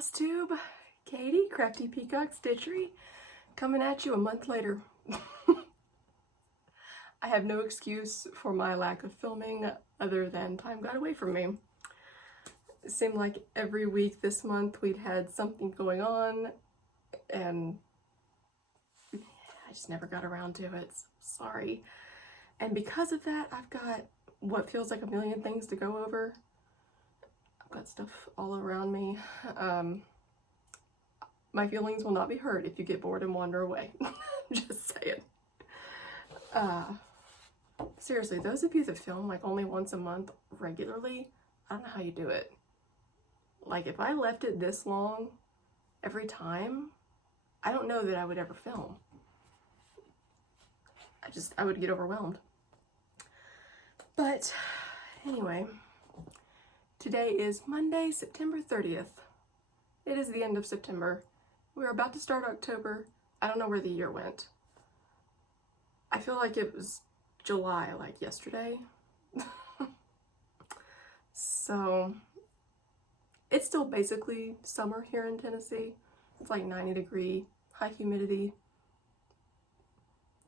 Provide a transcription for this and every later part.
Flosstube, Katie, Crafty Peacock, Stitchy, coming at you a month later. I have no excuse for my lack of filming other than time got away from me. It seemed like every week this month we'd had something going on and I just never got around to it. Sorry. And because of that, I've got what feels like a million things to go over. I've got stuff all around me. My feelings will not be hurt if you get bored and wander away. Just saying. Seriously, those of you that film like only once a month regularly, I don't know how you do it. Like if I left it this long every time, I don't know that I would ever film. I would get overwhelmed. But anyway, today is Monday, September 30th. It is the end of September. We're about to start October. I don't know where the year went. I feel like it was July, like yesterday. So it's still basically summer here in Tennessee. It's like 90-degree, high humidity.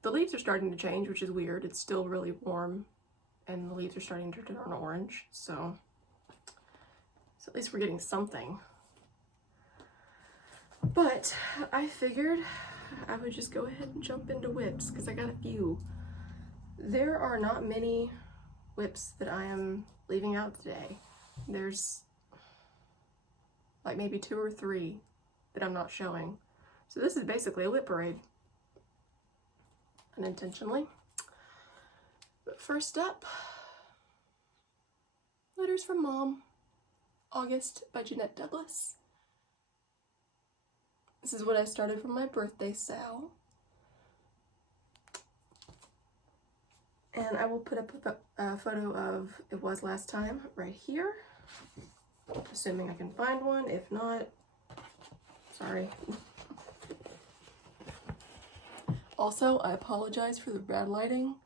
The leaves are starting to change, which is weird. It's still really warm and the leaves are starting to turn orange. So at least we're getting something. But I figured I would just go ahead and jump into whips because I got a few. There are not many whips that I am leaving out today. There's like maybe 2 or 3 that I'm not showing. So this is basically a whip parade. Unintentionally. But first up, Letters from Mom, August by Jeannette Douglas. This is what I started from my birthday SAL. And I will put up a photo of It Was Last Time right here. Assuming I can find one. If not, sorry. Also, I apologize for the bad lighting.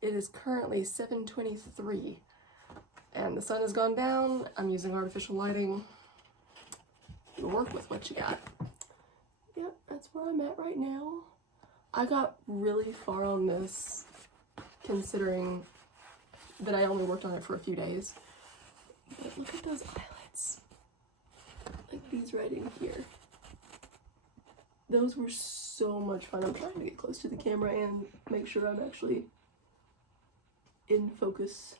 It is currently 7:23 and the sun has gone down. I'm using artificial lighting. You work with what you got. Yep, that's where I'm at right now. I got really far on this considering that I only worked on it for a few days. But look at those eyelets. Like these right in here. Those were so much fun. I'm trying to get close to the camera and make sure I'm actually in focus.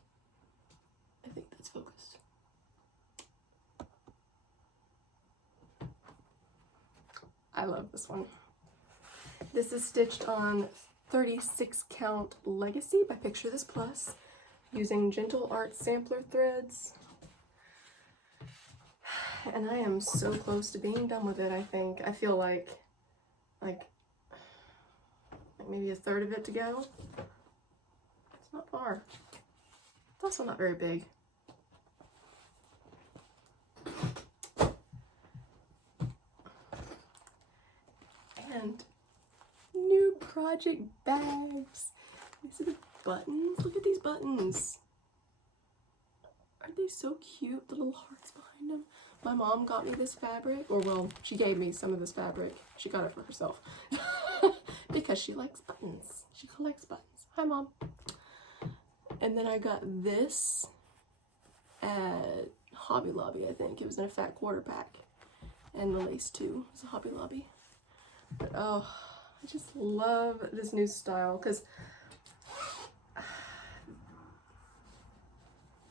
I think that's focused. I love this one. This is stitched on 36 count Legacy by Picture This Plus using Gentle Art sampler threads. And I am so close to being done with it, I think. I feel like maybe a third of it to go. It's not far. It's also not very big. And new project bags. These are the buttons. Look at these buttons. Aren't they so cute? The little hearts behind them. My mom got me this fabric, or well, she gave me some of this fabric. She got it for herself. Because she likes buttons. She collects buttons. Hi, Mom. And then I got this at Hobby Lobby, I think. It was in a fat quarter pack. And the lace, too. It was a Hobby Lobby. But, oh, I just love this new style. Because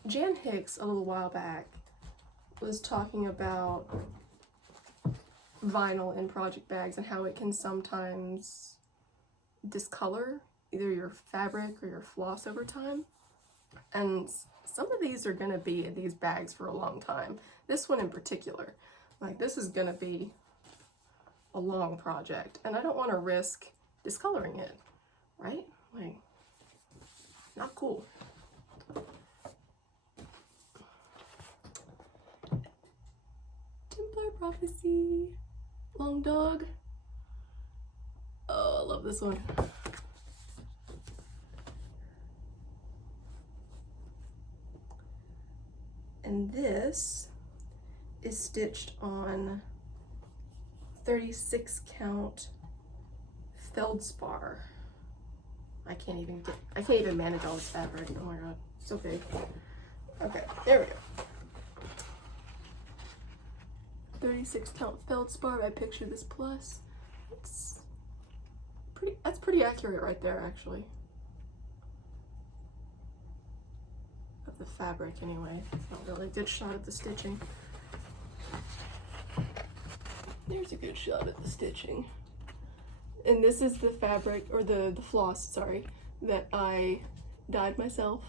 Jan Hicks, a little while back, was talking about vinyl in project bags and how it can sometimes discolor either your fabric or your floss over time. And some of these are going to be in these bags for a long time. This one in particular. Like, this is going to be a long project. And I don't want to risk discoloring it, right? Like, not cool. Templar Prophecy. Long Dog. Oh, I love this one. And this is stitched on 36 count feldspar. I can't even manage all this fabric. Oh my god, so big. Okay, there we go. 36 count feldspar by Picture This Plus. That's pretty accurate right there, actually. Of the fabric, anyway. It's not really a good shot at the stitching. There's a good shot at the stitching. And this is the fabric, or the floss, sorry, that I dyed myself.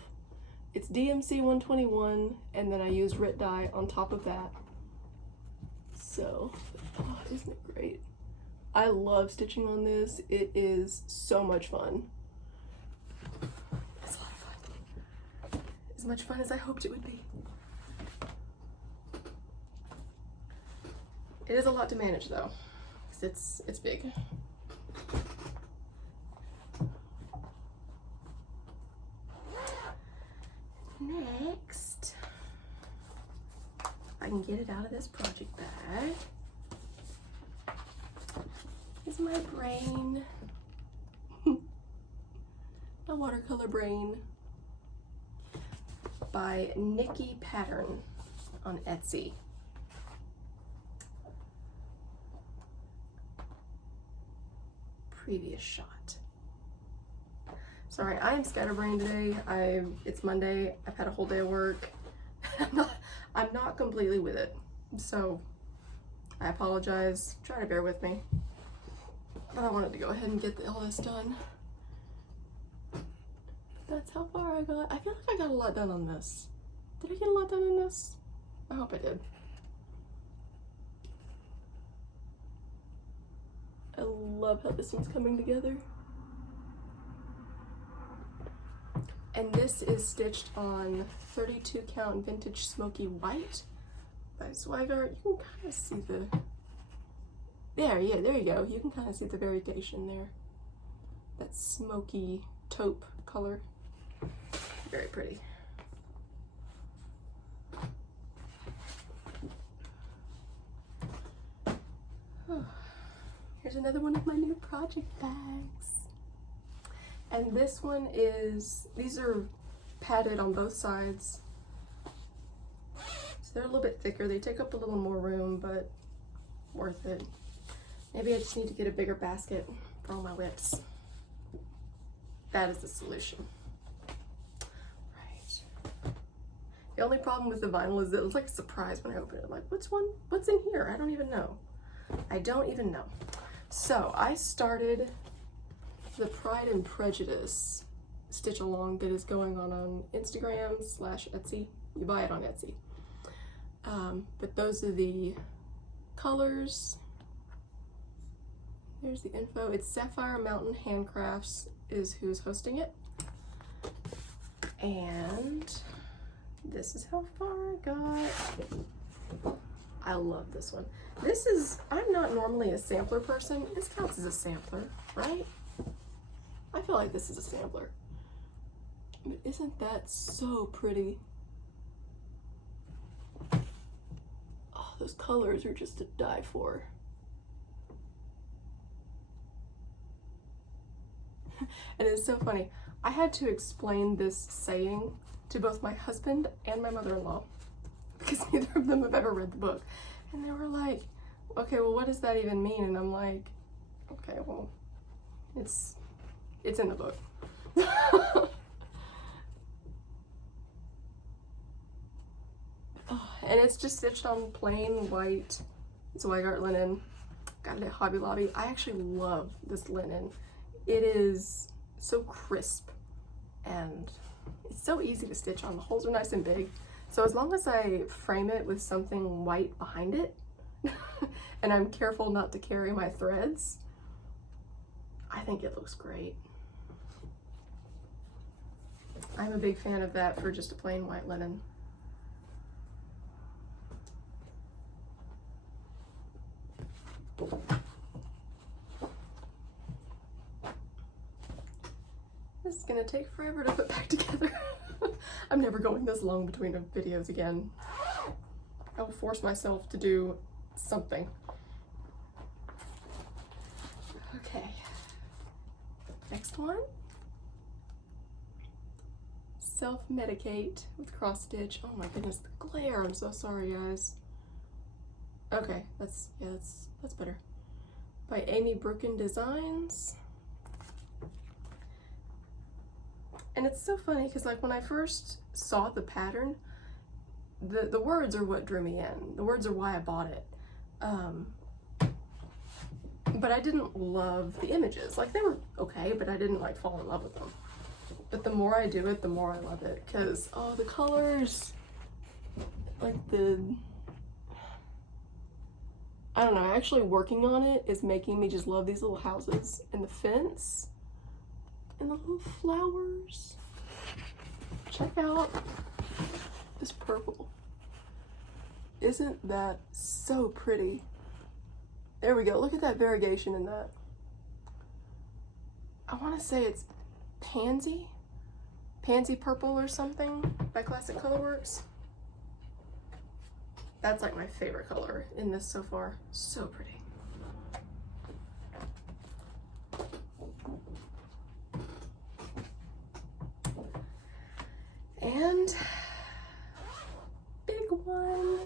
It's DMC 121, and then I used Rit dye on top of that. So, oh, isn't it great? I love stitching on this. It is so much fun. It's a lot of fun. As much fun as I hoped it would be. It is a lot to manage though, because it's big. Next, I can get it out of this project bag, is my brain. My watercolor brain by NikkiPattern on Etsy. Previous shot. Sorry, I am scatterbrained today. It's Monday. I've had a whole day of work. I'm not completely with it, so I apologize. Try to bear with me. But I wanted to go ahead and get all this done. That's how far I got. I feel like I got a lot done on this. Did I get a lot done on this? I hope I did. I love how this one's coming together. And this is stitched on 32 count vintage smoky white by Zweigart. You can kind of see the, there you go. You can kind of see the variegation there. That smoky taupe color. Very pretty. Oh. Here's another one of my new project bags. And this one is, these are padded on both sides. So they're a little bit thicker. They take up a little more room, but worth it. Maybe I just need to get a bigger basket for all my whips. That is the solution. Right. The only problem with the vinyl is that it was like a surprise when I opened it. I'm like, what's in here? I don't even know. I don't even know. So I started the Pride and Prejudice stitch along that is going on Instagram / Etsy. You buy it on Etsy. But those are the colors. There's the info. It's Sapphire Mountain Handcrafts is who's hosting it. And this is how far I got. I love this one. This is, I'm not normally a sampler person. This counts as a sampler, right? I feel like this is a sampler. But isn't that so pretty? Oh, those colors are just to die for. And it's so funny. I had to explain this saying to both my husband and my mother-in-law because neither of them have ever read the book. And they were like, okay, well, what does that even mean? And I'm like, okay, well, it's in the book. Oh, and it's just stitched on plain white Zweigart linen. Got it at Hobby Lobby. I actually love this linen. It is so crisp and it's so easy to stitch on. The holes are nice and big. So as long as I frame it with something white behind it, and I'm careful not to carry my threads, I think it looks great. I'm a big fan of that for just a plain white linen. This is gonna take forever to put back together. I'm never going this long between the videos again. I will force myself to do something. Next one. Self-Medicate with cross stitch. Oh my goodness, the glare. I'm so sorry, guys. Okay, that's better. By Amy Bruecken Designs. And it's so funny because like when I first saw the pattern, the words are what drew me in. The words are why I bought it. But I didn't love the images. Like they were okay, but I didn't like fall in love with them. But the more I do it, the more I love it. Because, oh, the colors, like I don't know, actually working on it is making me just love these little houses and the fence and the little flowers. Check out this purple. Isn't that so pretty? There we go. Look at that variegation in that. I want to say it's Pansy Purple or something by Classic Colorworks. That's like my favorite color in this so far. So pretty. And big one.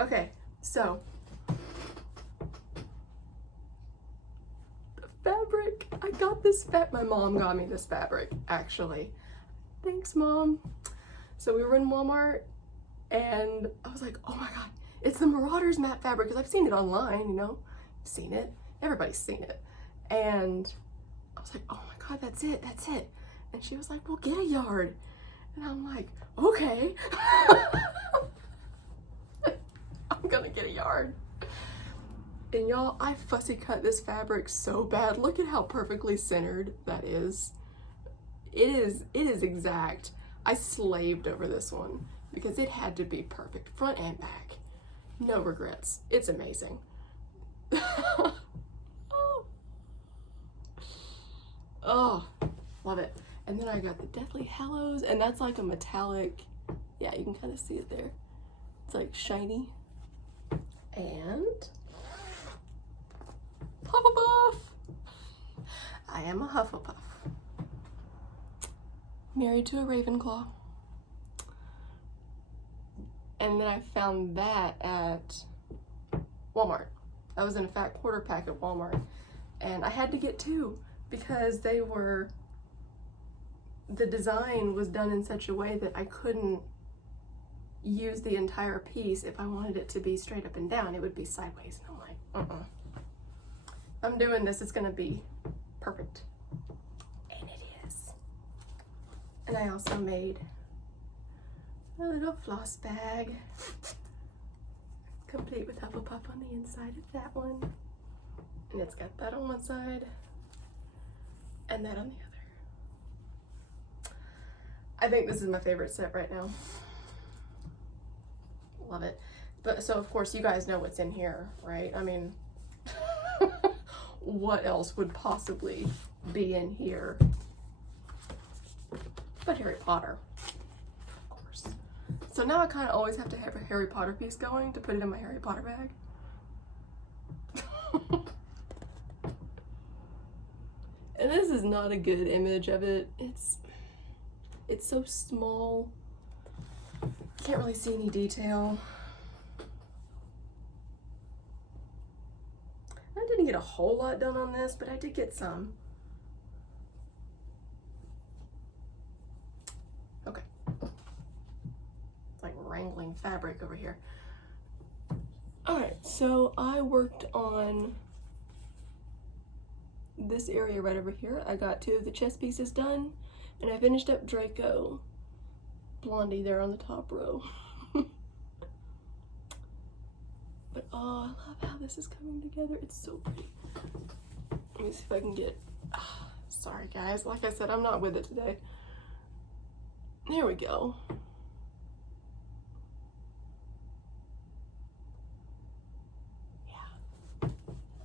Okay, so the fabric. I got this my mom got me this fabric, actually. Thanks, Mom. So we were in Walmart and I was like, oh my God, it's the Marauders matte fabric, because I've seen it online, you know, seen it. Everybody's seen it. And I was like, oh my God, that's it. And she was like, well, get a yard. And I'm like, okay. I'm gonna get a yard. And y'all, I fussy cut this fabric so bad. Look at how perfectly centered that is. It is exact. I slaved over this one because it had to be perfect, front and back. No regrets. It's amazing. Oh, love it. And then I got the Deathly Hallows, and that's like a metallic, yeah, you can kind of see it there. It's like shiny. And Hufflepuff. I am a Hufflepuff. Married to a Ravenclaw. And then I found that at Walmart. I was in a fat quarter pack at Walmart. And I had to get two because the design was done in such a way that I couldn't use the entire piece. If I wanted it to be straight up and down, it would be sideways. And I'm like, I'm doing this, it's gonna be perfect. And it is. And I also made a little floss bag, complete with Hufflepuff on the inside of that one. And it's got that on one side and that on the other. I think this is my favorite set right now. Love it. But so of course you guys know what's in here, right? I mean, what else would possibly be in here but Harry Potter, of course. So now I kind of always have to have a Harry Potter piece going to put it in my Harry Potter bag. And this is not a good image of it. It's so small. Can't really see any detail. I didn't get a whole lot done on this, but I did get some. Okay. It's like wrangling fabric over here. Alright, so I worked on this area right over here. I got 2 of the chest pieces done, and I finished up Draco. Blondie there on the top row. But oh, I love how this is coming together. It's so pretty. Let me see if I can get, sorry guys, like I said, I'm not with it today. There we go.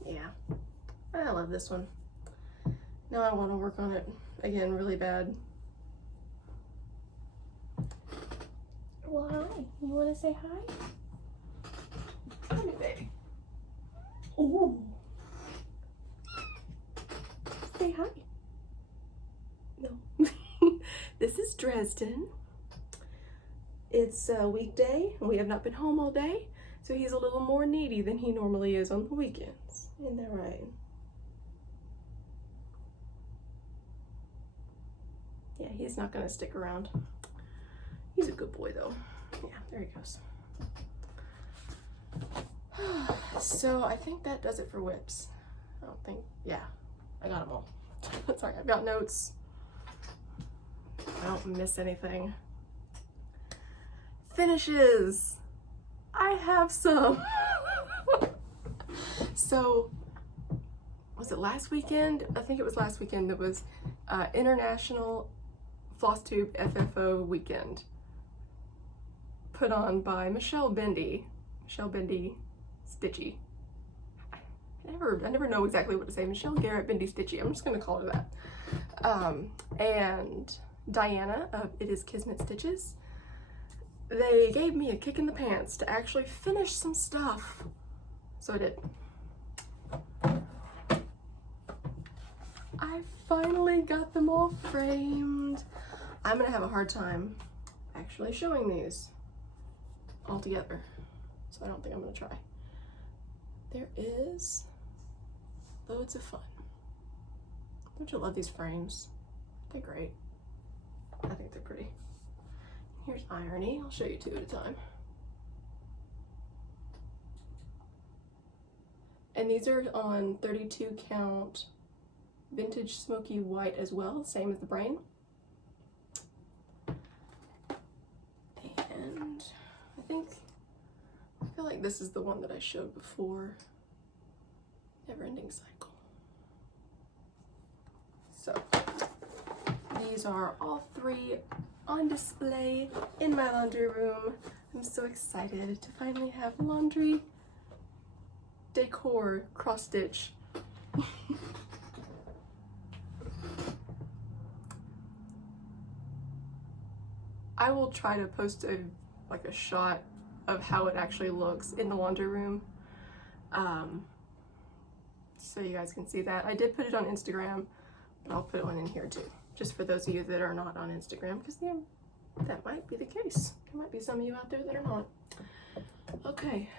Yeah, I love this one. Now I want to work on it again really bad. Well, hi. You want to say hi? Come here, baby. Ooh. Say hi. This is Dresden. It's a weekday, and we have not been home all day, so he's a little more needy than he normally is on the weekends. Isn't that right? Yeah, he's not gonna stick around. He's a good boy though. Yeah, there he goes. So I think that does it for whips. I don't think, yeah, I got them all. Sorry, I've got notes. I don't miss anything. Finishes. I have some. So, was it last weekend? I think it was last weekend. That was International Flosstube FFO weekend, put on by Michelle Bendy. Stitchy. I never know exactly what to say. Michelle Garrett Bendy Stitchy. I'm just gonna call her that. And Diana of It Is Kismet Stitches. They gave me a kick in the pants to actually finish some stuff. So I did. I finally got them all framed. I'm gonna have a hard time actually showing these all together. So I don't think I'm gonna try. There is loads of fun. Don't you love these frames? They're great. I think they're pretty. Here's irony. I'll show you two at a time. And these are on 32 count vintage smoky white as well, same as the brain. And I feel like this is the one that I showed before. Never ending cycle. So these are all three on display in my laundry room. I'm so excited to finally have laundry decor cross stitch. I will try to post a shot of how it actually looks in the laundry room, so you guys can see that. I did put it on Instagram, but I'll put one in here too, just for those of you that are not on Instagram, because that might be the case. There might be some of you out there that are not. Okay,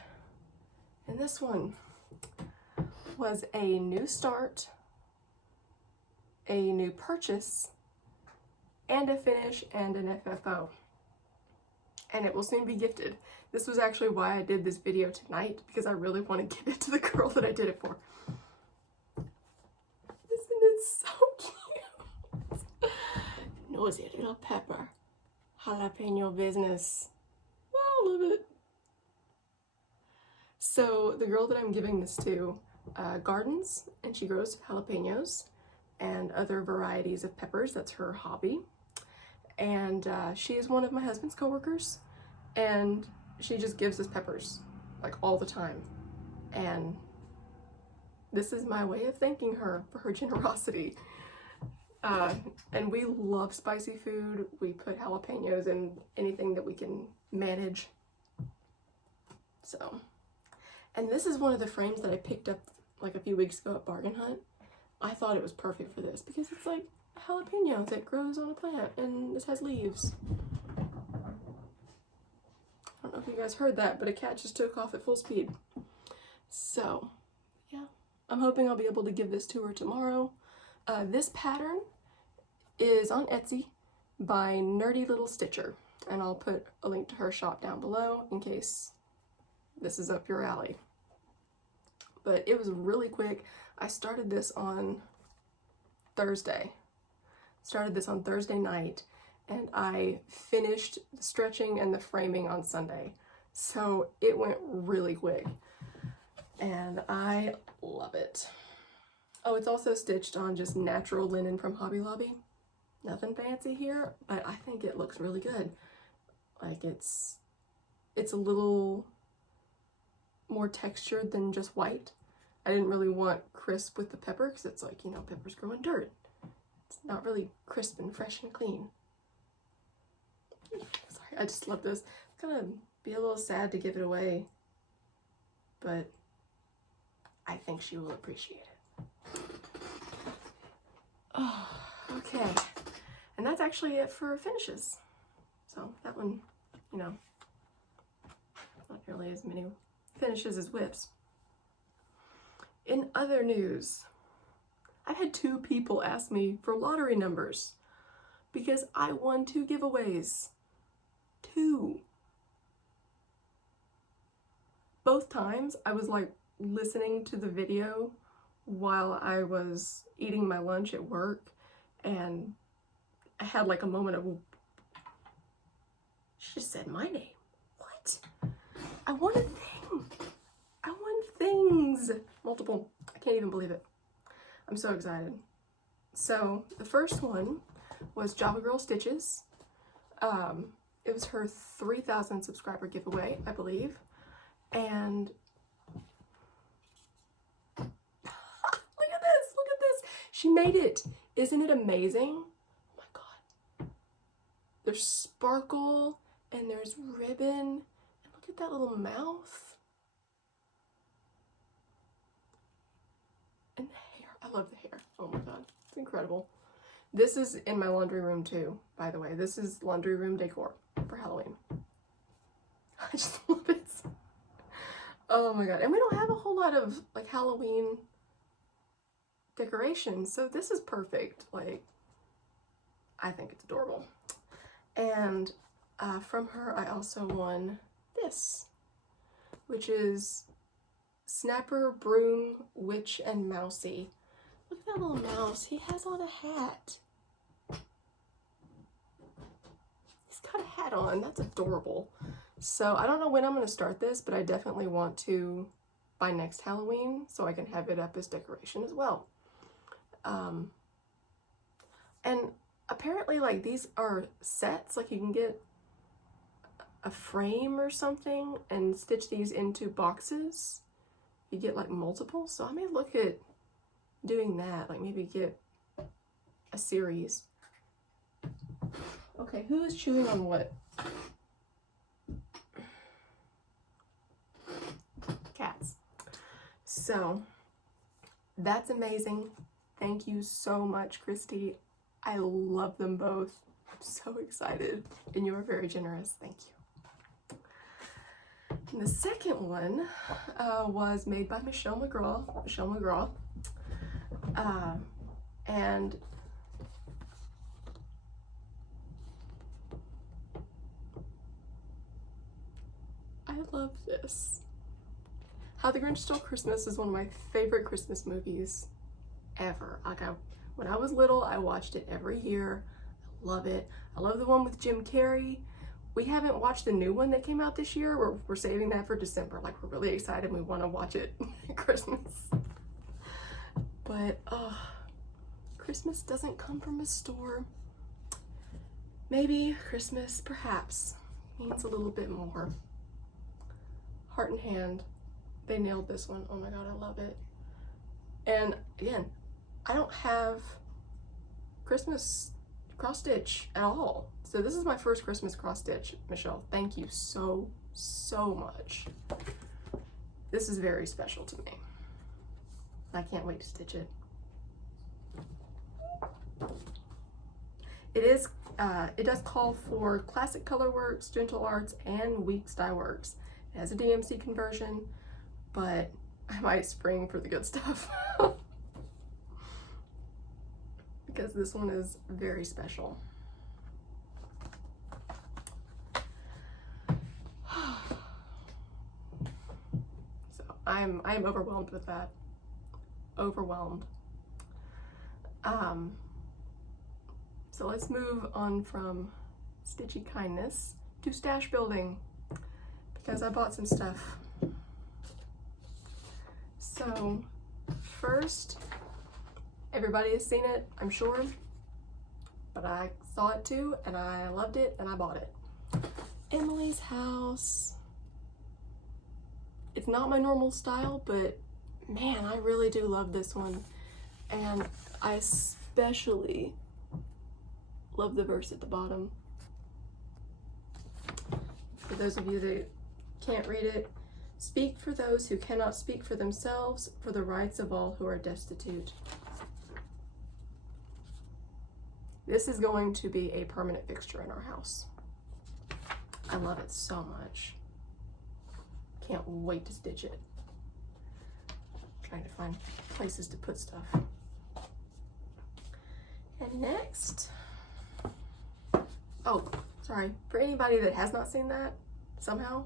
and this one was a new start, a new purchase, and a finish, and an FFO. And it will soon be gifted. This was actually why I did this video tonight, because I really want to give it to the girl that I did it for. Isn't it so cute? Nosy little pepper. Jalapeno business. Oh, I love it. So the girl that I'm giving this to gardens, and she grows jalapenos and other varieties of peppers. That's her hobby. And she is one of my husband's coworkers, and she just gives us peppers like all the time. And this is my way of thanking her for her generosity. And we love spicy food. We put jalapenos in anything that we can manage. So, and this is one of the frames that I picked up like a few weeks ago at Bargain Hunt. I thought it was perfect for this because it's like a jalapeno that grows on a plant and this has leaves. I don't know if you guys heard that, but a cat just took off at full speed. So, yeah, I'm hoping I'll be able to give this to her tomorrow. This pattern is on Etsy by Nerdy Little Stitcher, and I'll put a link to her shop down below in case this is up your alley. But it was really quick. I started this on Thursday. Started this on Thursday night, and I finished the stretching and the framing on Sunday. So it went really quick, and I love it. Oh, it's also stitched on just natural linen from Hobby Lobby. Nothing fancy here, but I think it looks really good. Like it's a little more textured than just white. I didn't really want crisp with the pepper because it's like, you know, peppers grow in dirt. It's not really crisp and fresh and clean. Sorry, I just love this. I'm gonna be a little sad to give it away, but I think she will appreciate it. Oh, okay. And that's actually it for finishes. So that one, you know, not nearly as many finishes as whips. In other news, I've had 2 people ask me for lottery numbers because I won 2 giveaways. 2. Both times I was like listening to the video while I was eating my lunch at work, and I had like a moment of, she just said my name. What? I won a thing. I won things. Multiple. I can't even believe it. I'm so excited. So the first one was Java Girl Stitches. It was her 3,000 subscriber giveaway, I believe. And look at this, look at this. She made it. Isn't it amazing? Oh my God. There's sparkle and there's ribbon. And look at that little mouth. And the hair. I love the hair. Oh my God. It's incredible. This is in my laundry room too, by the way. This is laundry room decor for Halloween. I just love it. Oh my God. And we don't have a whole lot of like Halloween decorations, so this is perfect. Like, I think it's adorable. And from her, I also won this, which is Snapper, Broom, Witch, and Mousy. Look at that little mouse. He has on a hat. He's got a hat on. That's adorable. So I don't know when I'm going to start this, but I definitely want to by next Halloween so I can have it up as decoration as well. And apparently like these are sets, like you can get a frame or something and stitch these into boxes. You get like multiple, so I may look at doing that, like maybe get a series. Okay, who is chewing on what? Cats. So that's amazing. Thank you so much, Kristy. I love them both. I'm so excited, and you are very generous. Thank you. And the second one was made by Michelle McGraw. And I love this. How the Grinch Stole Christmas is one of my favorite Christmas movies ever. Like when I was little, I watched it every year. I love it. I love the one with Jim Carrey. We haven't watched the new one that came out this year. We're saving that for December. Like, we're really excited. We want to watch it at Christmas. But, Christmas doesn't come from a store. Maybe Christmas, perhaps, means a little bit more. Heart and Hand. They nailed this one. Oh my God, I love it. And again, I don't have Christmas cross stitch at all. So this is my first Christmas cross stitch, Michelle. Thank you so, so much. This is very special to me. I can't wait to stitch it. It does call for classic color works, gentle arts, and weeks dye works. It has a DMC conversion, but I might spring for the good stuff. Because this one is very special. So I'm overwhelmed with that. Overwhelmed. So let's move on from Stitchy Kindness to stash building, because I bought some stuff. So first, everybody has seen it, I'm sure, but I saw it too, and I loved it, and I bought it. Emily's House. It's not my normal style, but man, I really do love this one. And I especially love the verse at the bottom. For those of you that can't read it, speak for those who cannot speak for themselves, for the rights of all who are destitute. This is going to be a permanent fixture in our house. I love it so much. Can't wait to stitch it. Trying to find places to put stuff. And next, oh, sorry, for anybody that has not seen that somehow,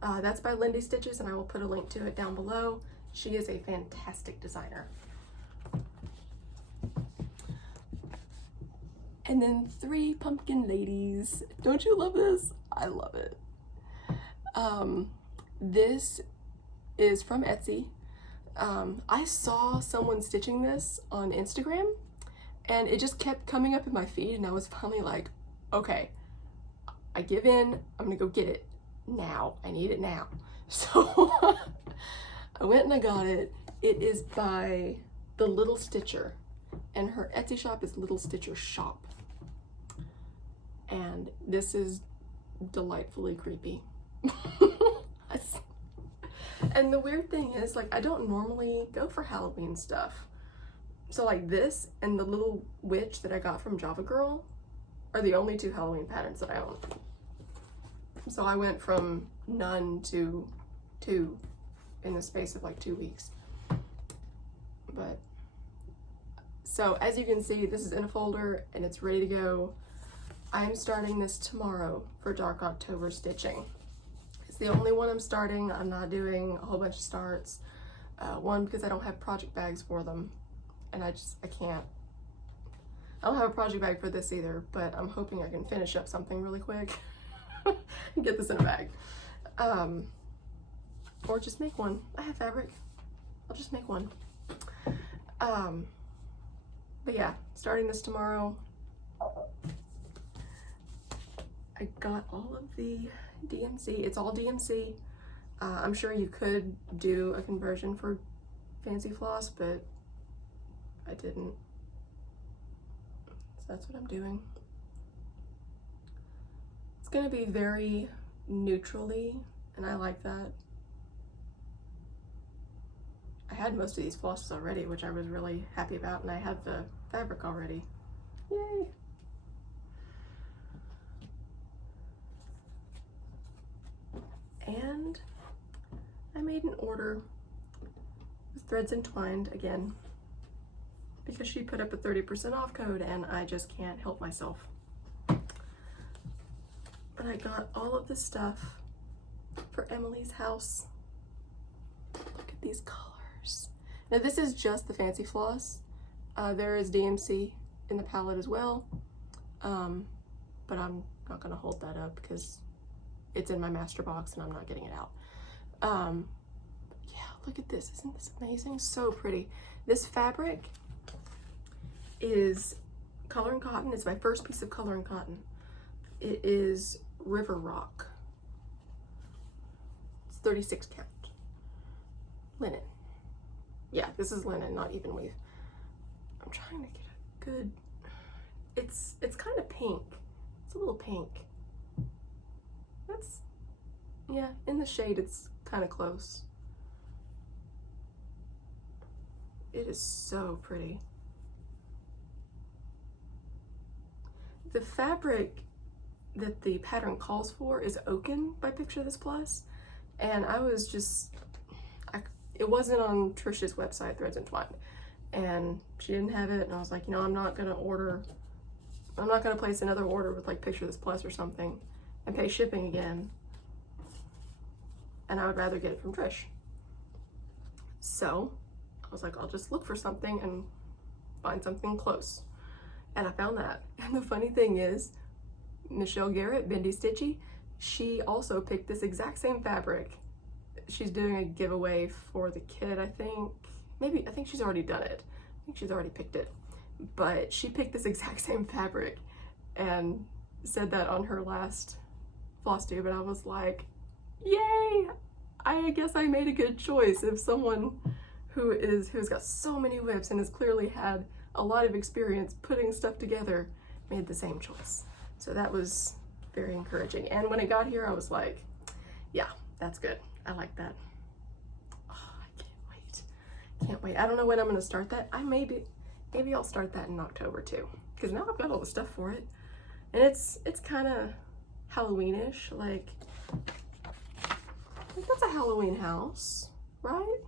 that's by Lindy Stitches, and I will put a link to it down below. She is a fantastic designer. And then 3 pumpkin ladies. Don't you love this? I love it. This is from Etsy. I saw someone stitching this on Instagram, and it just kept coming up in my feed, and I was finally like, okay, I give in. I'm gonna go get it now. I need it now. So I went and I got it. It is by The Little Stitcher, and her Etsy shop is Little Stitcher Shop. And this is delightfully creepy. And the weird thing is, like, I don't normally go for Halloween stuff. So like this and the little witch that I got from Java Girl are the only 2 Halloween patterns that I own. So I went from none to 2 in the space of like 2 weeks. But, so as you can see, this is in a folder and it's ready to go. I'm starting this tomorrow for Dark October stitching. It's the only one I'm starting. I'm not doing a whole bunch of starts. One, because I don't have project bags for them, and I can't. I don't have a project bag for this either, but I'm hoping I can finish up something really quick and get this in a bag. Or just make one. I have fabric. I'll just make one. But yeah, starting this tomorrow. I got all of the DMC. It's all DMC. I'm sure you could do a conversion for fancy floss, but I didn't. So that's what I'm doing. It's gonna be very neutrally, and I like that. I had most of these flosses already, which I was really happy about, and I had the fabric already. Yay! And I made an order with Threads Entwined again because she put up a 30% off code and I just can't help myself. But I got all of the stuff for Emily's house. Look at these colors. Now this is just the fancy floss. There is DMC in the palette as well, but I'm not gonna hold that up because it's in my master box and I'm not getting it out. Yeah, look at this. Isn't this amazing? So pretty. This fabric is color and cotton. It's my first piece of color and cotton. It is River Rock. It's 36 count. Linen. Yeah, this is linen, not even weave. I'm trying to get a good... It's kind of pink. It's a little pink. That's, yeah, in the shade it's kind of close. It is so pretty. The fabric that the pattern calls for is Oaken by Picture This Plus, and I was just, it wasn't on Trisha's website, Threads Entwined, and she didn't have it, and I was like, you know, I'm not gonna place another order with like Picture This Plus or something and pay shipping again, and I would rather get it from Trish. So I was like, I'll just look for something and find something close, and I found that. And the funny thing is, Michelle Garrett, Bendy Stitchy, she also picked this exact same fabric. She's doing a giveaway for the kid, I think. I think she's already done it. I think she's already picked it. But she picked this exact same fabric and said that on her last Flosstube, and I was like, yay! I guess I made a good choice. If someone who's got so many whips and has clearly had a lot of experience putting stuff together made the same choice. So that was very encouraging. And when it got here, I was like, yeah, that's good. I like that. Oh, I can't wait. Can't wait. I don't know when I'm gonna start that. Maybe I'll start that in October too, because now I've got all the stuff for it. And it's kind of Halloweenish, like that's a Halloween house, right?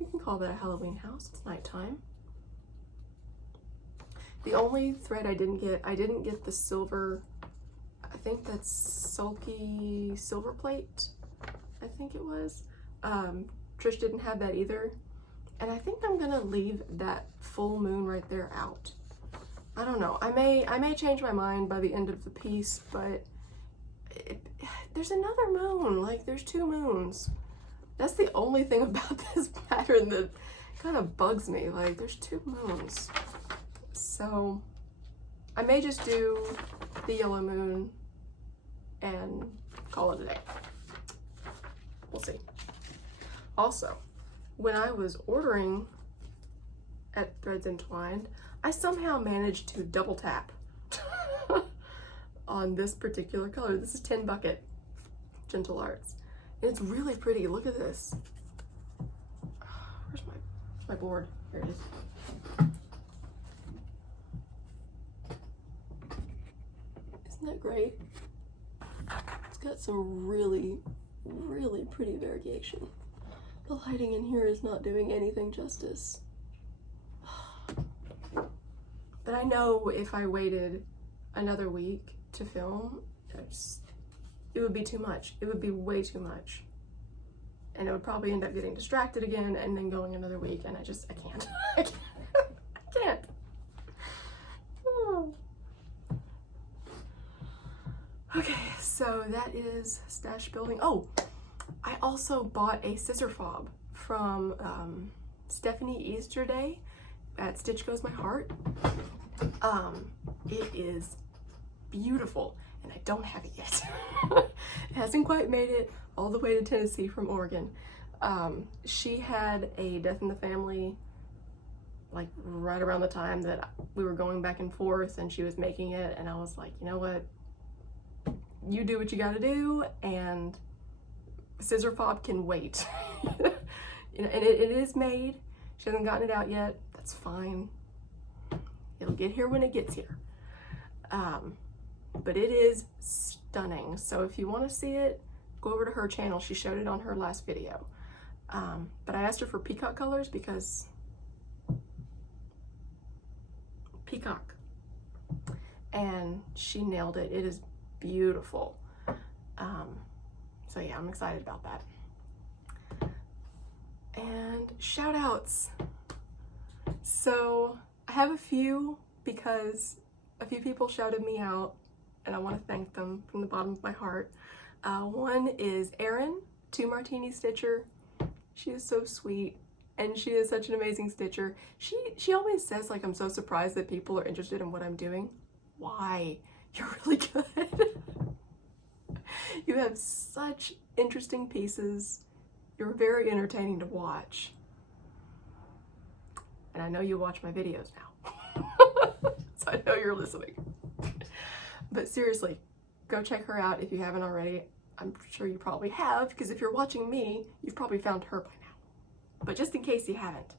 You can call that a Halloween house. It's nighttime. The only thread I didn't get the silver, I think that's sulky silver plate, I think it was. Trish didn't have that either. And I think I'm gonna leave that full moon right there out. I don't know, I may change my mind by the end of the piece, but there's another moon, like there's 2 moons. That's the only thing about this pattern that kind of bugs me, like there's 2 moons. So I may just do the yellow moon and call it a day. We'll see. Also, when I was ordering at Threads Entwined, I somehow managed to double tap on this particular color. This is 10 Bucket Gentle Arts. And it's really pretty. Look at this. Where's my board? Here it is. Isn't that great? It's got some really, really pretty variegation. The lighting in here is not doing anything justice. But I know if I waited another week to film, it would be too much. It would be way too much. And it would probably end up getting distracted again and then going another week, and I can't. I can't. Oh. Okay, so that is stash building. Oh, I also bought a scissor fob from Stephanie Easterday at Stitch Goes My Heart. It is beautiful, and I don't have it yet. It hasn't quite made it all the way to Tennessee from Oregon. She had a death in the family, like right around the time that we were going back and forth, and she was making it, and I was like, you know what? You do what you gotta do, and scissor fob can wait. You know, and it is made. She hasn't gotten it out yet. That's fine. It'll get here when it gets here. But it is stunning. So if you want to see it, go over to her channel. She showed it on her last video. But I asked her for peacock colors because peacock. And she nailed it. It is beautiful. So yeah, I'm excited about that. And shout outs. So I have a few because a few people shouted me out and I want to thank them from the bottom of my heart. One is Erin, 2 Martini Stitcher. She is so sweet and she is such an amazing stitcher. She always says, like, I'm so surprised that people are interested in what I'm doing. Why? You're really good. You have such interesting pieces. You're very entertaining to watch. And I know you watch my videos now. So I know you're listening. But seriously, go check her out if you haven't already. I'm sure you probably have, because if you're watching me, you've probably found her by now. But just in case you haven't,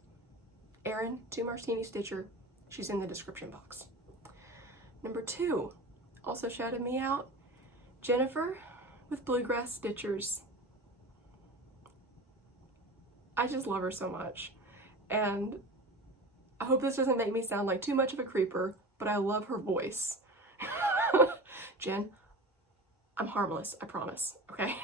Erin, 2 Martini Stitcher, she's in the description box. Number 2, also shouted me out, Jennifer with Bluegrass Stitchers. I just love her so much. And I hope this doesn't make me sound like too much of a creeper, but I love her voice. Jen, I'm harmless, I promise, okay?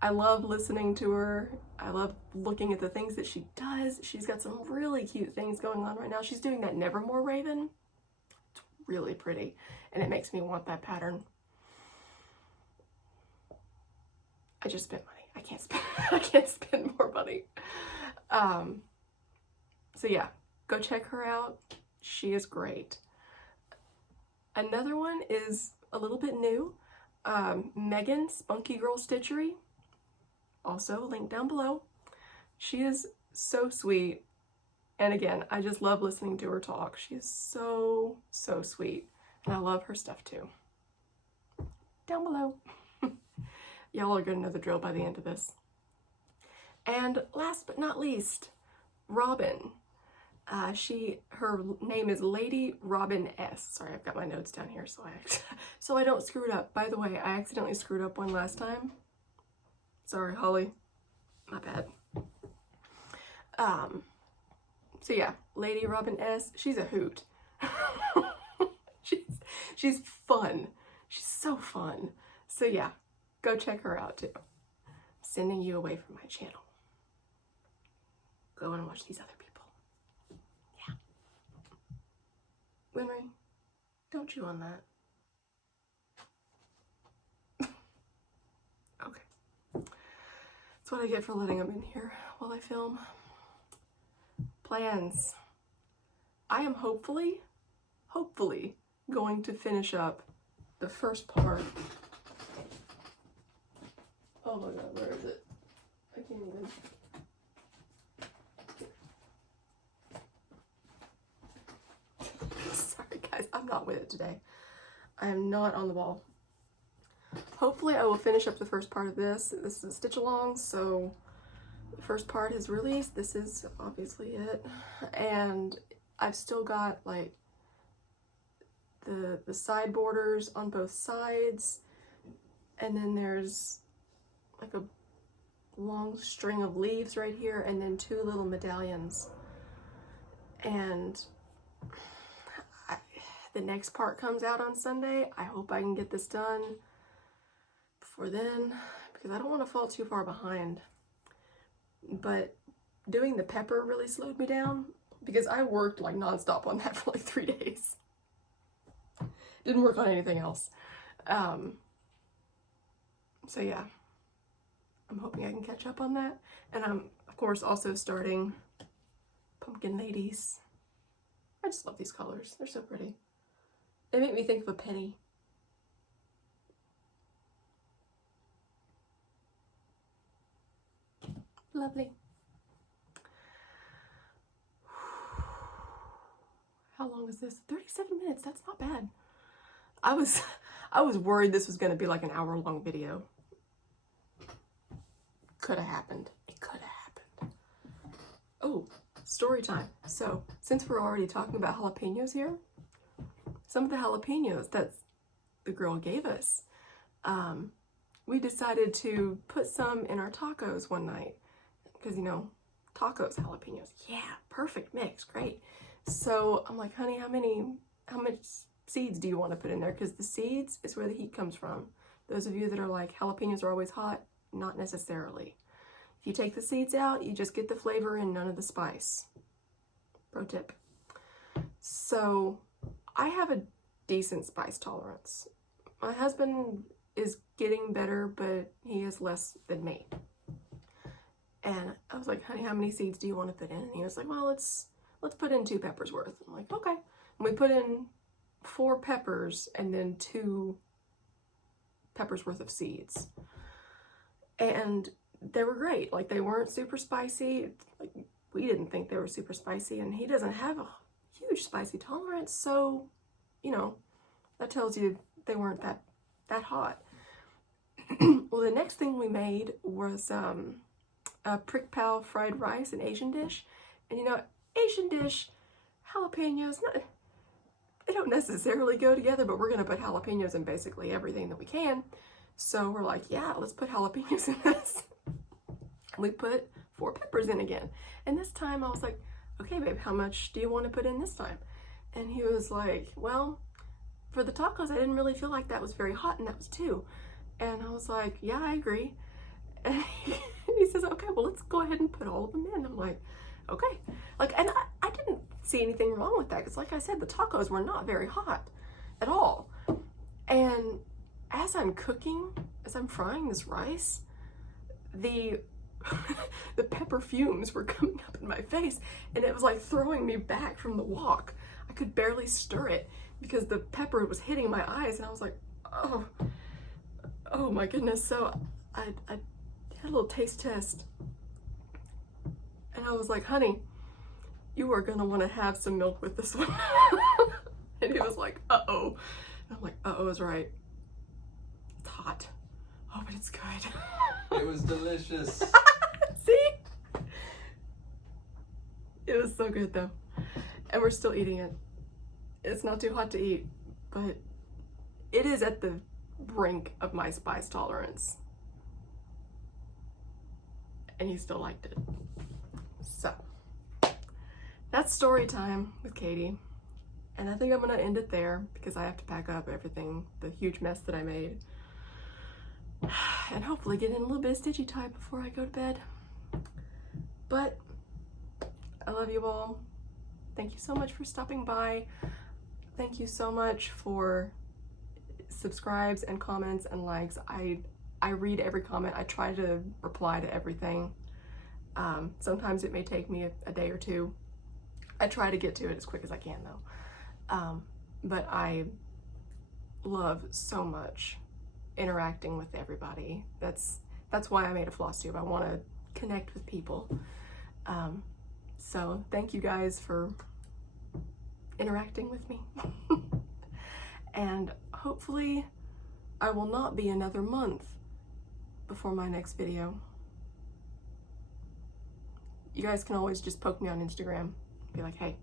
I love listening to her. I love looking at the things that she does. She's got some really cute things going on right now. She's doing that Nevermore Raven. It's really pretty, and it makes me want that pattern. I just spent money. I can't spend more money. So yeah, go check her out. She is great. Another one is a little bit new. Megan, Spunky Girl Stitchery. Also linked down below. She is so sweet. And again, I just love listening to her talk. She is so, so sweet. And I love her stuff too. Down below. Y'all are gonna know the drill by the end of this. And last but not least, Robin. Her name is Lady Robin S. Sorry, I've got my notes down here so I don't screw it up. By the way, I accidentally screwed up one last time. Sorry, Holly. My bad. So yeah, Lady Robin S. She's a hoot. she's fun. She's so fun. So yeah, go check her out too. Sending you away from my channel. Go and watch these other people. Yeah. Winry, don't chew on that. Okay. That's what I get for letting them in here while I film. Plans. I am hopefully going to finish up the first part. Oh my god, where is it? I can't even. Sorry guys, I'm not with it today. I am not on the ball. Hopefully I will finish up the first part of this. This is a stitch along, so the first part is released. This is obviously it. And I've still got like the side borders on both sides. And then there's like a long string of leaves right here, and then 2 little medallions. And the next part comes out on Sunday. I hope I can get this done before then, because I don't want to fall too far behind. But doing the pepper really slowed me down, because I worked like nonstop on that for like 3 days. Didn't work on anything else. So yeah, I'm hoping I can catch up on that. And I'm, of course, also starting Pumpkin Ladies. I just love these colors. They're so pretty. They make me think of a penny. Lovely. How long is this? 37 minutes. That's not bad. I was worried this was going to be like an hour-long video. Could have happened. It could have happened. Oh, story time. So, since we're already talking about jalapenos here, some of the jalapenos that the girl gave us, we decided to put some in our tacos one night. Because, you know, tacos, jalapenos. Yeah, perfect mix. Great. So, I'm like, honey, how much seeds do you want to put in there? Because the seeds is where the heat comes from. Those of you that are like, jalapenos are always hot, not necessarily. If you take the seeds out, you just get the flavor and none of the spice. Pro tip. So, I have a decent spice tolerance. My husband is getting better, but he is less than me. And I was like, honey, how many seeds do you want to put in? And he was like, well, let's put in 2 peppers worth. I'm like, okay. And we put in 4 peppers and then 2 peppers worth of seeds. And they were great. Like, they weren't super spicy. Like, we didn't think they were super spicy, and he doesn't have a huge spicy tolerance, so, you know, that tells you they weren't that hot. Well, the next thing we made was a prick pow fried rice, an Asian dish. And you know, Asian dish, jalapenos, they don't necessarily go together, but we're going to put jalapenos in basically everything that we can. So we're like, yeah, let's put jalapenos in this. And we put 4 peppers in again. And this time I was like, okay, babe, how much do you want to put in this time? And he was like, well, for the tacos, I didn't really feel like that was very hot, and that was 2. And I was like, yeah, I agree. And he says, okay, well, let's go ahead and put all of them in. I'm like, okay. Like, and I didn't see anything wrong with that, because like I said, the tacos were not very hot at all. And as I'm cooking, as I'm frying this rice, the pepper fumes were coming up in my face, and it was like throwing me back from the walk. I could barely stir it because the pepper was hitting my eyes, and I was like, oh my goodness. So I had a little taste test, and I was like, honey, you are gonna want to have some milk with this one. And he was like, uh-oh. And I'm like, uh-oh is right. It's hot. Oh, but it's good. It was delicious. See? It was so good though. And we're still eating it. It's not too hot to eat, but it is at the brink of my spice tolerance. And he still liked it. So, that's story time with Katie. And I think I'm gonna end it there because I have to pack up everything, the huge mess that I made. And hopefully get in a little bit of stitchy time before I go to bed. But I love you all. Thank you so much for stopping by. Thank you so much for subscribes and comments and likes. I read every comment. I try to reply to everything. Sometimes it may take me a day or two. I try to get to it as quick as I can though. But I love so much interacting with everybody. That's why I made a Flosstube. I want to connect with people. So thank you guys for interacting with me. And hopefully I will not be another month before my next video. You guys can always just poke me on Instagram. Be like, hey,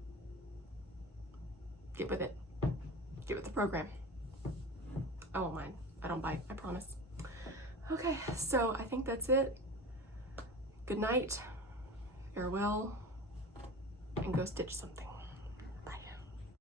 get with it. Get with the program. I won't mind. I don't bite, I promise. Okay, so I think that's it. Good night, farewell, and go stitch something.